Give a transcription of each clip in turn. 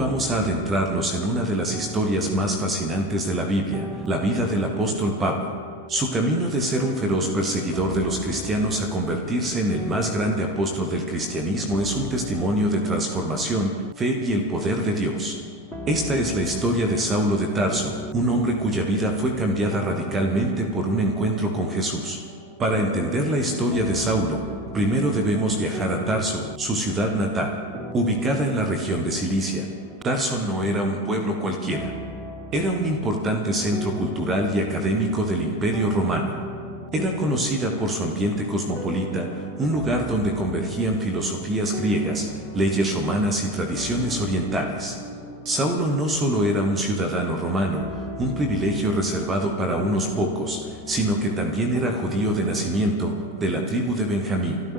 vamos a adentrarnos en una de las historias más fascinantes de la Biblia, la vida del apóstol Pablo. Su camino de ser un feroz perseguidor de los cristianos a convertirse en el más grande apóstol del cristianismo es un testimonio de transformación, fe y el poder de Dios. Esta es la historia de Saulo de Tarso, un hombre cuya vida fue cambiada radicalmente por un encuentro con Jesús. Para entender la historia de Saulo, primero debemos viajar a Tarso, su ciudad natal. Ubicada en la región de Cilicia, Tarso no era un pueblo cualquiera. Era un importante centro cultural y académico del Imperio Romano. Era conocida por su ambiente cosmopolita, un lugar donde convergían filosofías griegas, leyes romanas y tradiciones orientales. Saulo no solo era un ciudadano romano, un privilegio reservado para unos pocos, sino que también era judío de nacimiento, de la tribu de Benjamín.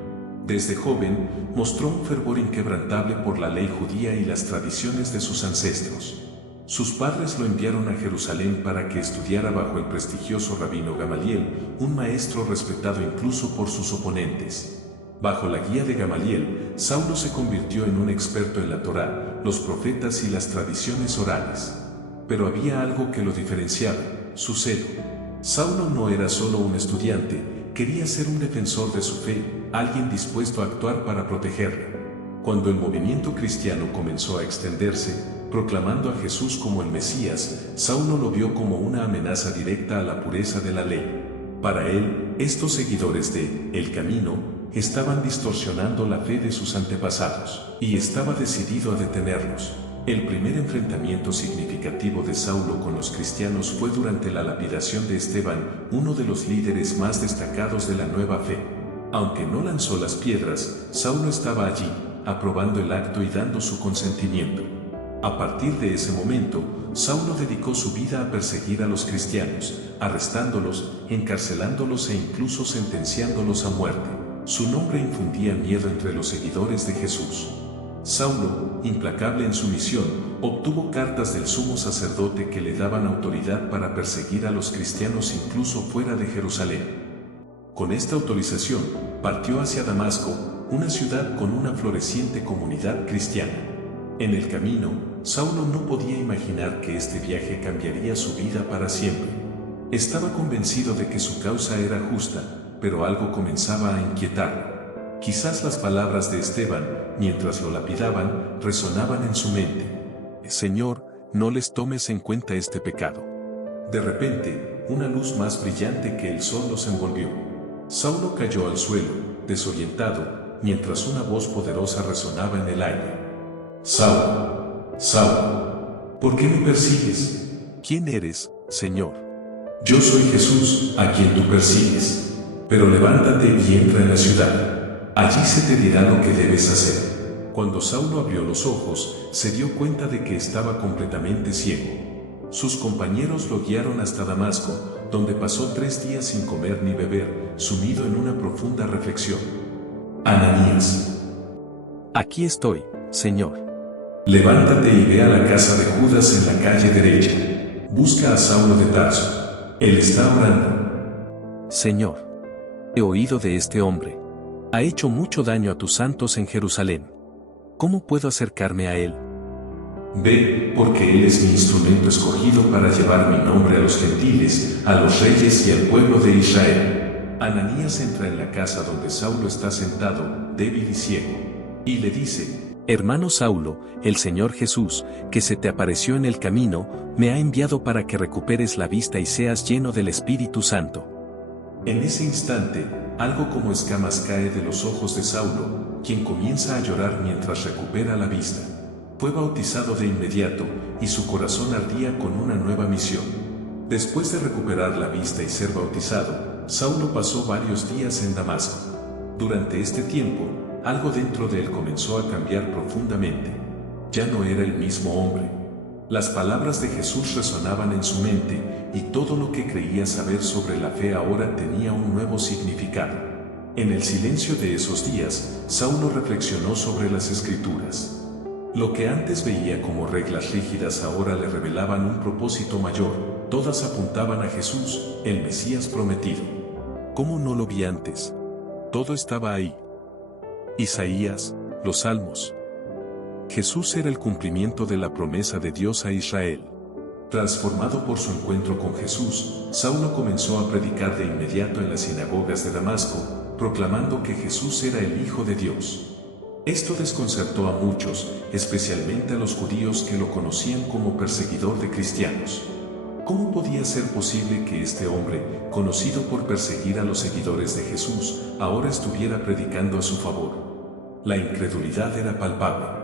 Desde joven, mostró un fervor inquebrantable por la ley judía y las tradiciones de sus ancestros. Sus padres lo enviaron a Jerusalén para que estudiara bajo el prestigioso rabino Gamaliel, un maestro respetado incluso por sus oponentes. Bajo la guía de Gamaliel, Saulo se convirtió en un experto en la Torá, los profetas y las tradiciones orales. Pero había algo que lo diferenciaba: su celo. Saulo no era solo un estudiante, quería ser un defensor de su fe, alguien dispuesto a actuar para protegerla. Cuando el movimiento cristiano comenzó a extenderse, proclamando a Jesús como el Mesías, Saulo lo vio como una amenaza directa a la pureza de la ley. Para él, estos seguidores de El Camino estaban distorsionando la fe de sus antepasados, y estaba decidido a detenerlos. El primer enfrentamiento significativo de Saulo con los cristianos fue durante la lapidación de Esteban, uno de los líderes más destacados de la nueva fe. Aunque no lanzó las piedras, Saulo estaba allí, aprobando el acto y dando su consentimiento. A partir de ese momento, Saulo dedicó su vida a perseguir a los cristianos, arrestándolos, encarcelándolos e incluso sentenciándolos a muerte. Su nombre infundía miedo entre los seguidores de Jesús. Saulo, implacable en su misión, obtuvo cartas del sumo sacerdote que le daban autoridad para perseguir a los cristianos incluso fuera de Jerusalén. Con esta autorización, partió hacia Damasco, una ciudad con una floreciente comunidad cristiana. En el camino, Saulo no podía imaginar que este viaje cambiaría su vida para siempre. Estaba convencido de que su causa era justa, pero algo comenzaba a inquietarlo. Quizás las palabras de Esteban, mientras lo lapidaban, resonaban en su mente: Señor, no les tomes en cuenta este pecado. De repente, una luz más brillante que el sol los envolvió. Saulo cayó al suelo, desorientado, mientras una voz poderosa resonaba en el aire. Saulo, Saulo, ¿por qué me persigues? ¿Quién eres, Señor? Yo soy Jesús, a quien tú persigues. Pero levántate y entra en la ciudad. Allí se te dirá lo que debes hacer. Cuando Saulo abrió los ojos, se dio cuenta de que estaba completamente ciego. Sus compañeros lo guiaron hasta Damasco, donde pasó 3 días sin comer ni beber, sumido en una profunda reflexión. Ananías. Aquí estoy, Señor. Levántate y ve a la casa de Judas en la calle derecha. Busca a Saulo de Tarso. Él está orando. Señor, he oído de este hombre. Ha hecho mucho daño a tus santos en Jerusalén. ¿Cómo puedo acercarme a él? Ve, porque él es mi instrumento escogido para llevar mi nombre a los gentiles, a los reyes y al pueblo de Israel. Ananías entra en la casa donde Saulo está sentado, débil y ciego, y le dice: Hermano Saulo, el Señor Jesús, que se te apareció en el camino, me ha enviado para que recuperes la vista y seas lleno del Espíritu Santo. En ese instante, algo como escamas cae de los ojos de Saulo, quien comienza a llorar mientras recupera la vista. Fue bautizado de inmediato, y su corazón ardía con una nueva misión. Después de recuperar la vista y ser bautizado, Saulo pasó varios días en Damasco. Durante este tiempo, algo dentro de él comenzó a cambiar profundamente. Ya no era el mismo hombre. Las palabras de Jesús resonaban en su mente, y todo lo que creía saber sobre la fe ahora tenía un nuevo significado. En el silencio de esos días, Saulo reflexionó sobre las Escrituras. Lo que antes veía como reglas rígidas ahora le revelaban un propósito mayor. Todas apuntaban a Jesús, el Mesías prometido. ¿Cómo no lo vi antes? Todo estaba ahí. Isaías, los Salmos. Jesús era el cumplimiento de la promesa de Dios a Israel. Transformado por su encuentro con Jesús, Saulo comenzó a predicar de inmediato en las sinagogas de Damasco, proclamando que Jesús era el Hijo de Dios. Esto desconcertó a muchos, especialmente a los judíos que lo conocían como perseguidor de cristianos. ¿Cómo podía ser posible que este hombre, conocido por perseguir a los seguidores de Jesús, ahora estuviera predicando a su favor? La incredulidad era palpable.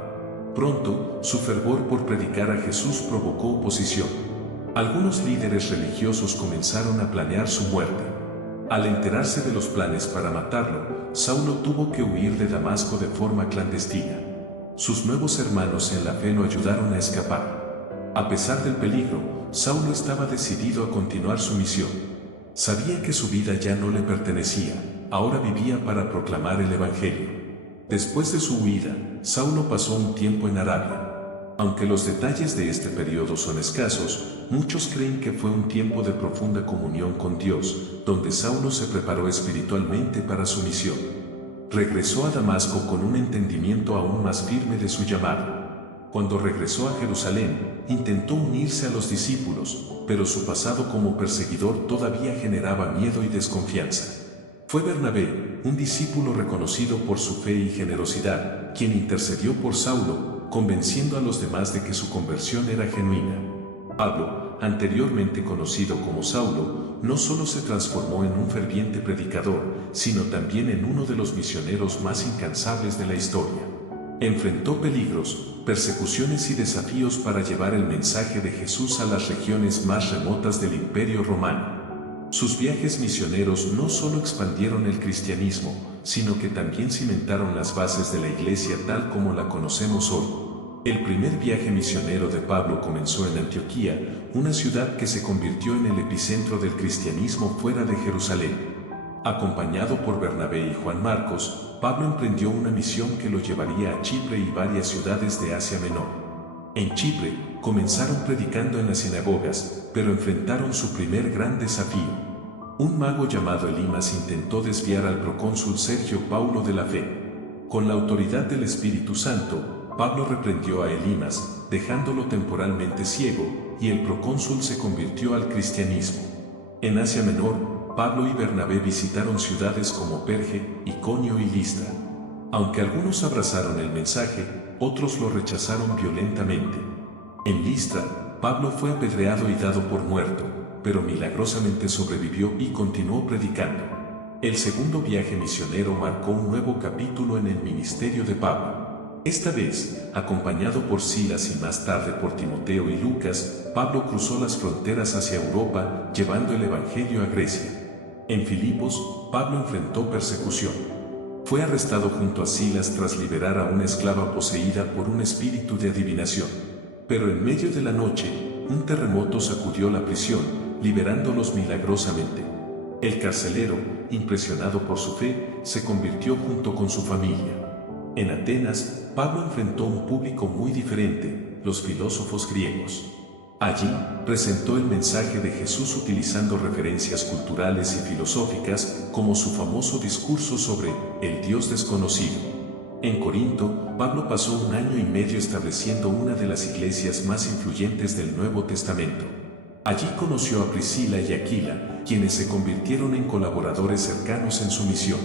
Pronto, su fervor por predicar a Jesús provocó oposición. Algunos líderes religiosos comenzaron a planear su muerte. Al enterarse de los planes para matarlo, Saulo tuvo que huir de Damasco de forma clandestina. Sus nuevos hermanos en la fe lo ayudaron a escapar. A pesar del peligro, Saulo estaba decidido a continuar su misión. Sabía que su vida ya no le pertenecía, ahora vivía para proclamar el Evangelio. Después de su huida, Saulo pasó un tiempo en Arabia. Aunque los detalles de este periodo son escasos, muchos creen que fue un tiempo de profunda comunión con Dios, donde Saulo se preparó espiritualmente para su misión. Regresó a Damasco con un entendimiento aún más firme de su llamado. Cuando regresó a Jerusalén, intentó unirse a los discípulos, pero su pasado como perseguidor todavía generaba miedo y desconfianza. Fue Bernabé, un discípulo reconocido por su fe y generosidad, quien intercedió por Saulo, convenciendo a los demás de que su conversión era genuina. Pablo, anteriormente conocido como Saulo, no solo se transformó en un ferviente predicador, sino también en uno de los misioneros más incansables de la historia. Enfrentó peligros, persecuciones y desafíos para llevar el mensaje de Jesús a las regiones más remotas del Imperio Romano. Sus viajes misioneros no solo expandieron el cristianismo, sino que también cimentaron las bases de la Iglesia tal como la conocemos hoy. El primer viaje misionero de Pablo comenzó en Antioquía, una ciudad que se convirtió en el epicentro del cristianismo fuera de Jerusalén. Acompañado por Bernabé y Juan Marcos, Pablo emprendió una misión que lo llevaría a Chipre y varias ciudades de Asia Menor. En Chipre, comenzaron predicando en las sinagogas, pero enfrentaron su primer gran desafío. Un mago llamado Elimas intentó desviar al procónsul Sergio Paulo de la fe. Con la autoridad del Espíritu Santo, Pablo reprendió a Elimas, dejándolo temporalmente ciego, y el procónsul se convirtió al cristianismo. En Asia Menor, Pablo y Bernabé visitaron ciudades como Perge, Iconio y Listra. Aunque algunos abrazaron el mensaje, otros lo rechazaron violentamente. En Listra, Pablo fue apedreado y dado por muerto, pero milagrosamente sobrevivió y continuó predicando. El segundo viaje misionero marcó un nuevo capítulo en el ministerio de Pablo. Esta vez, acompañado por Silas y más tarde por Timoteo y Lucas, Pablo cruzó las fronteras hacia Europa, llevando el Evangelio a Grecia. En Filipos, Pablo enfrentó persecución. Fue arrestado junto a Silas tras liberar a una esclava poseída por un espíritu de adivinación. Pero en medio de la noche, un terremoto sacudió la prisión, liberándolos milagrosamente. El carcelero, impresionado por su fe, se convirtió junto con su familia. En Atenas, Pablo enfrentó un público muy diferente, los filósofos griegos. Allí, presentó el mensaje de Jesús utilizando referencias culturales y filosóficas, como su famoso discurso sobre el Dios desconocido. En Corinto, Pablo pasó 1 año y medio estableciendo una de las iglesias más influyentes del Nuevo Testamento. Allí conoció a Priscila y Aquila, quienes se convirtieron en colaboradores cercanos en su misión.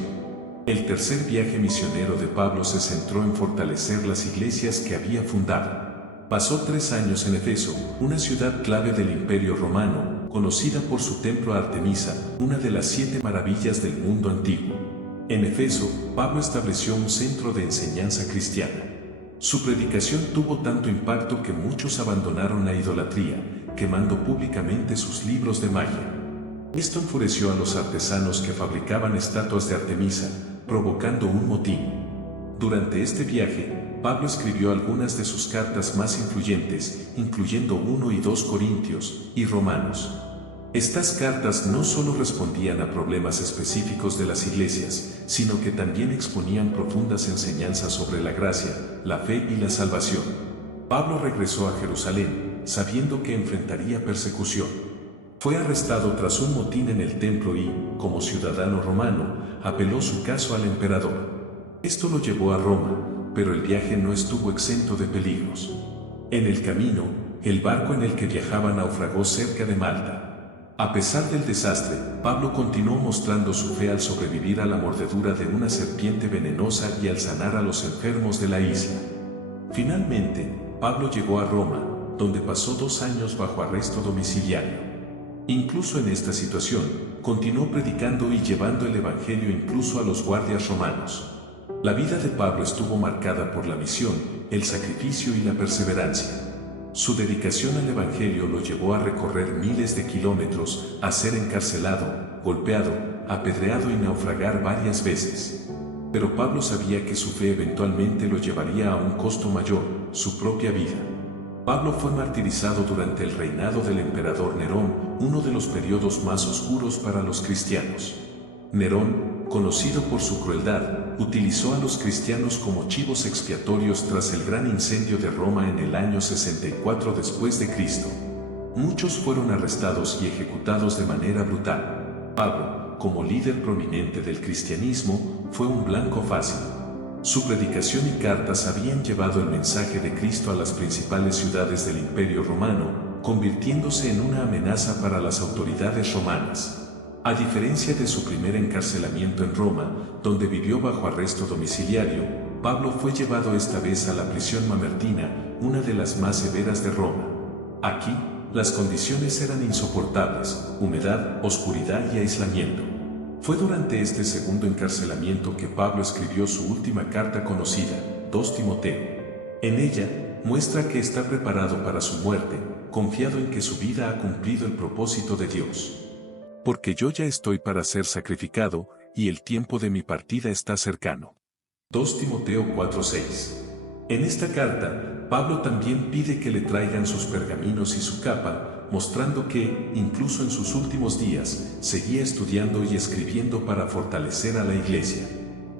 El tercer viaje misionero de Pablo se centró en fortalecer las iglesias que había fundado. Pasó 3 años en Efeso, una ciudad clave del Imperio Romano, conocida por su templo a Artemisa, una de las 7 maravillas del mundo antiguo. En Efeso, Pablo estableció un centro de enseñanza cristiana. Su predicación tuvo tanto impacto que muchos abandonaron la idolatría, quemando públicamente sus libros de magia. Esto enfureció a los artesanos que fabricaban estatuas de Artemisa, provocando un motín. Durante este viaje, Pablo escribió algunas de sus cartas más influyentes, incluyendo 1 y 2 Corintios y Romanos. Estas cartas no solo respondían a problemas específicos de las iglesias, sino que también exponían profundas enseñanzas sobre la gracia, la fe y la salvación. Pablo regresó a Jerusalén, sabiendo que enfrentaría persecución. Fue arrestado tras un motín en el templo y, como ciudadano romano, apeló su caso al emperador. Esto lo llevó a Roma, pero el viaje no estuvo exento de peligros. En el camino, el barco en el que viajaba naufragó cerca de Malta. A pesar del desastre, Pablo continuó mostrando su fe al sobrevivir a la mordedura de una serpiente venenosa y al sanar a los enfermos de la isla. Finalmente, Pablo llegó a Roma, donde pasó 2 años bajo arresto domiciliario. Incluso en esta situación, continuó predicando y llevando el Evangelio incluso a los guardias romanos. La vida de Pablo estuvo marcada por la misión, el sacrificio y la perseverancia. Su dedicación al Evangelio lo llevó a recorrer miles de kilómetros, a ser encarcelado, golpeado, apedreado y naufragar varias veces. Pero Pablo sabía que su fe eventualmente lo llevaría a un costo mayor, su propia vida. Pablo fue martirizado durante el reinado del emperador Nerón, uno de los periodos más oscuros para los cristianos. Nerón, conocido por su crueldad, utilizó a los cristianos como chivos expiatorios tras el gran incendio de Roma en el año 64 después de Cristo. Muchos fueron arrestados y ejecutados de manera brutal. Pablo, como líder prominente del cristianismo, fue un blanco fácil. Su predicación y cartas habían llevado el mensaje de Cristo a las principales ciudades del Imperio Romano, convirtiéndose en una amenaza para las autoridades romanas. A diferencia de su primer encarcelamiento en Roma, donde vivió bajo arresto domiciliario, Pablo fue llevado esta vez a la prisión mamertina, una de las más severas de Roma. Aquí, las condiciones eran insoportables: humedad, oscuridad y aislamiento. Fue durante este segundo encarcelamiento que Pablo escribió su última carta conocida, 2 Timoteo. En ella, muestra que está preparado para su muerte, confiado en que su vida ha cumplido el propósito de Dios. Porque yo ya estoy para ser sacrificado, y el tiempo de mi partida está cercano. 2 Timoteo 4:6. En esta carta, Pablo también pide que le traigan sus pergaminos y su capa, mostrando que, incluso en sus últimos días, seguía estudiando y escribiendo para fortalecer a la iglesia.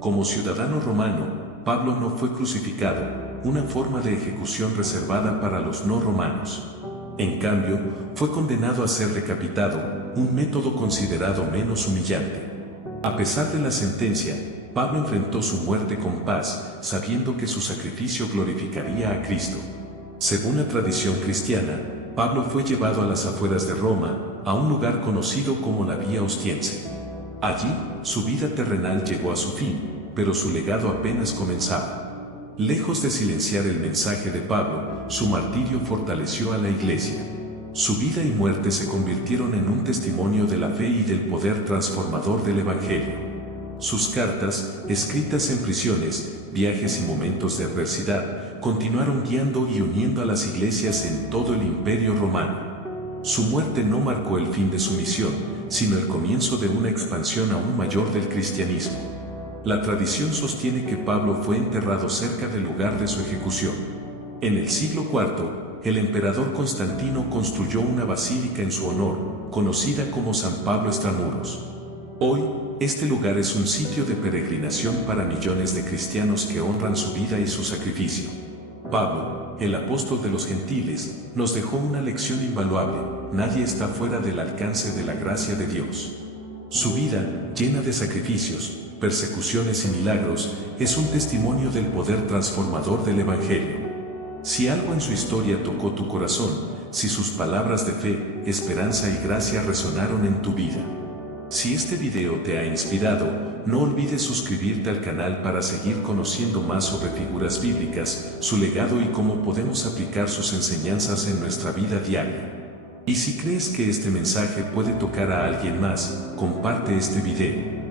Como ciudadano romano, Pablo no fue crucificado, una forma de ejecución reservada para los no romanos. En cambio, fue condenado a ser decapitado, un método considerado menos humillante. A pesar de la sentencia, Pablo enfrentó su muerte con paz, sabiendo que su sacrificio glorificaría a Cristo. Según la tradición cristiana, Pablo fue llevado a las afueras de Roma, a un lugar conocido como la Vía Ostiense. Allí, su vida terrenal llegó a su fin, pero su legado apenas comenzaba. Lejos de silenciar el mensaje de Pablo, su martirio fortaleció a la iglesia. Su vida y muerte se convirtieron en un testimonio de la fe y del poder transformador del Evangelio. Sus cartas, escritas en prisiones, viajes y momentos de adversidad, continuaron guiando y uniendo a las iglesias en todo el Imperio Romano. Su muerte no marcó el fin de su misión, sino el comienzo de una expansión aún mayor del cristianismo. La tradición sostiene que Pablo fue enterrado cerca del lugar de su ejecución. En el siglo IV, el emperador Constantino construyó una basílica en su honor, conocida como San Pablo Extramuros. Hoy, este lugar es un sitio de peregrinación para millones de cristianos que honran su vida y su sacrificio. Pablo, el apóstol de los gentiles, nos dejó una lección invaluable: nadie está fuera del alcance de la gracia de Dios. Su vida, llena de sacrificios, persecuciones y milagros, es un testimonio del poder transformador del Evangelio. Si algo en su historia tocó tu corazón, si sus palabras de fe, esperanza y gracia resonaron en tu vida, si este video te ha inspirado, no olvides suscribirte al canal para seguir conociendo más sobre figuras bíblicas, su legado y cómo podemos aplicar sus enseñanzas en nuestra vida diaria. Y si crees que este mensaje puede tocar a alguien más, comparte este video.